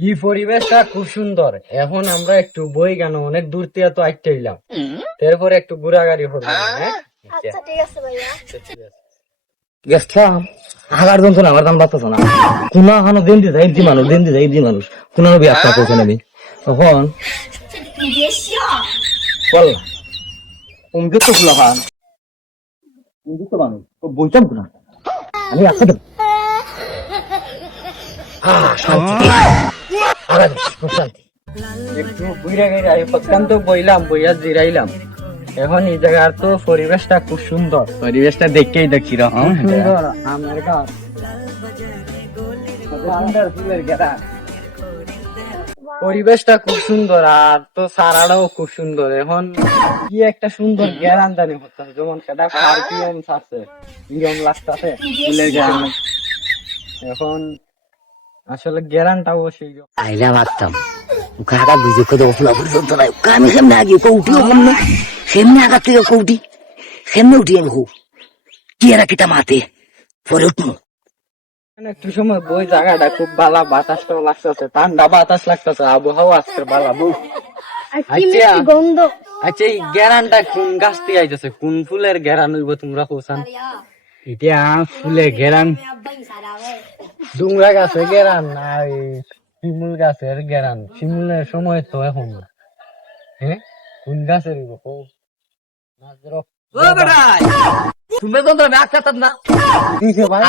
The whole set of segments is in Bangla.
এই পরিবেশটা খুব সুন্দর। এখন আমরা একটু বই কেন অনেক দূর থেকে তো আইতে এলাম, তারপরে একটু ঘোরাঘুরি করবো। হ্যাঁ আচ্ছা ঠিক আছে ভাইয়া। গেছিলাম আগার জন আমার দাম বাড়তেছ না কোন এখনো দিন দি যাই দি মানুষ কোন ব্যবসা করছেন আমি তখন বল তুমি তো ফুলা খান তুমি তো মানুষ বইতাম না আমি আসতে দেব শান্তি একটু ঘুরাঘুরি আই প্রত্যন্ত বইলাম, বইয়া জিরাইলাম। এখন এই জায়গার তো পরিবেশটা খুব সুন্দর। পরিবেশটা দেখেই দেখি রকম সুন্দর আমার গাছ, সুন্দর ফুলের ঘেরা, পরিবেশটা খুব সুন্দর। আর তো সারাটাও খুব সুন্দর। এখন কি একটা সুন্দর গ্যারান দানি হচ্ছে, যেমন সেটা পারফিউম ছাড়ছে, নিয়ম লাগতেছে ফুলের গ্যারান। এখন আসলে গ্যারানটাও সেই আইলা মারতাম কাকা বুঝে কত ফুলা পর্যন্ত নাই আমি সেমনে আগে কৌটিও কম না সেমনে আগার থেকে কৌটি সেমনে উঠি আমি খুব কি এরা কিতা মাতে পরে উঠবো একটু সময় বই, জায়গাটা খুব ভালো, বাতাসটাও লাগতেছে, ঠান্ডা বাতাস লাগতেছে, আবহাওয়া আজকে ভালো। আর কি মিষ্টি গন্ধ। আচ্ছা, এই গ্যারানটা কোন গাছ থেকে আইতেছে? কোন ফুলের গ্যারান হইব তোমরা কোসান? এটা ফুলের গ্যারান ডুমরা গাছের গ্যারান না শিমুল গাছের গ্যারান? শিমুলের সময় তো এখন না। হ্যাঁ, কোন গাছের হইব? তুমি তো আমি আসতাম না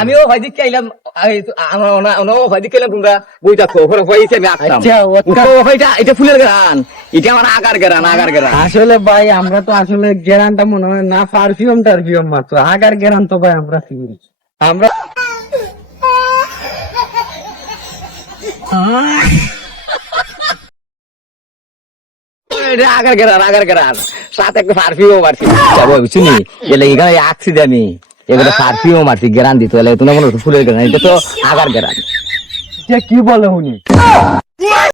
আমিও ভাই দিকে আইলাম আমার ভাই দিকে এলাম তোমরা বই দেখো ওখানে হয়েছে আমি আসতাম এটা ফুলের গান এটা আমার আগার গেরান আসলে ভাই আমরা তো আসলে গ্যারানটা মনে হয় না পারফিউম টারফিউম মাত্র, আগার গ্যারান তো ভাই আমরা চিনি। আমরা আগার গেরান সাথে একটা পারফিউম মারছি বুঝছি এলে এখানে আসছি আমি এগুলো পারফিউম মারছি গেরান দিত এলে তোমার মনে ফুলের গেরান এটা তো আগার গেরান কি বলে উনি?